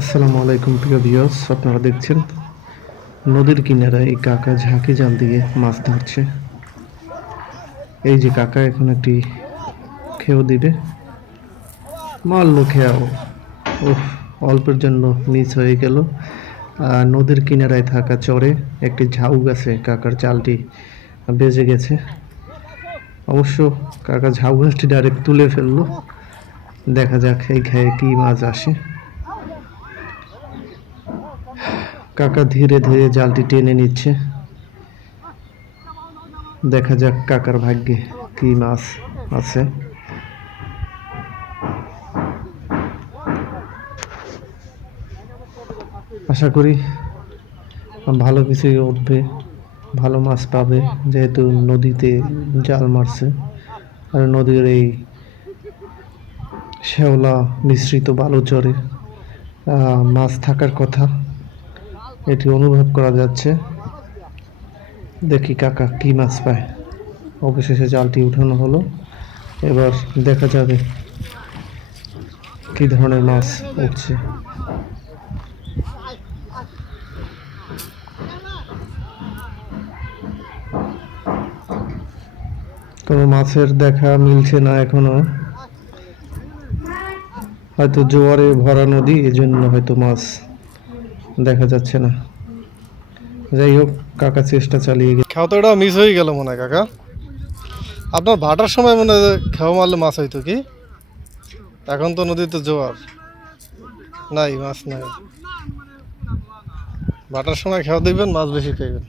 আসসালামু আলাইকুম প্রিয় ভিউয়ার্স, আপনারা দেখছেন নদীর কিনারায় এই কাকা ঝাঁকি জাল দিয়ে মাছ ধরছে। এই যে কাকা এখন একটি খেও দিবে, মারলো খেয়াও। উফ, অল্পের জন্য মিস হয়ে গেল। নদীর কিনারায় থাকা চরে একটি ঝাউ গাছে কাকার জালটি বেজে গেছে। অবশ্য কাকা ঝাউ গাছটি ডাইরেক্ট তুলে ফেললো। দেখা যাক এই খেয়ে কি মাছ আসে। কাকা ধীরে ধীরে জালটি টেনে নিচ্ছে। দেখা যাক কাকার ভাগ্যে কি মাছ আছে। আশা করি ভালো কিছুই উঠবে, ভালো মাছ পাবে, যেহেতু নদীতে জাল মারছে। আর নদীর এই শ্যাওলা মিশ্রিত বালুচরে মাছ থাকার কথা, এটি অনুভব করা যাচ্ছে। দেখি কাকা কি মাছ পায়। অবশেষে জালটি উঠানো হলো, এবার দেখা যাবে কি ধরনের মাছ উঠছে। কোনো মাছের দেখা মিলছে না এখনো, হয়তো জোয়ারে ভরা নদী, এজন্য হয়তো মাছ দেখা যাচ্ছে না। যাই হোক, কাকা চেষ্টা চালিয়ে গেছে। খেওয়াটা মিস হয়ে গেল মনে হয় কাকা। আপনার ভাটার সময় মনে হয় খেওয়া মারলে মাছ হইতো কি? এখন তো নদীতে জোয়ার নাই, মাছ নাই। ভাটার সময় খেওয়া দিবেন, মাছ বেশি পাইবেন।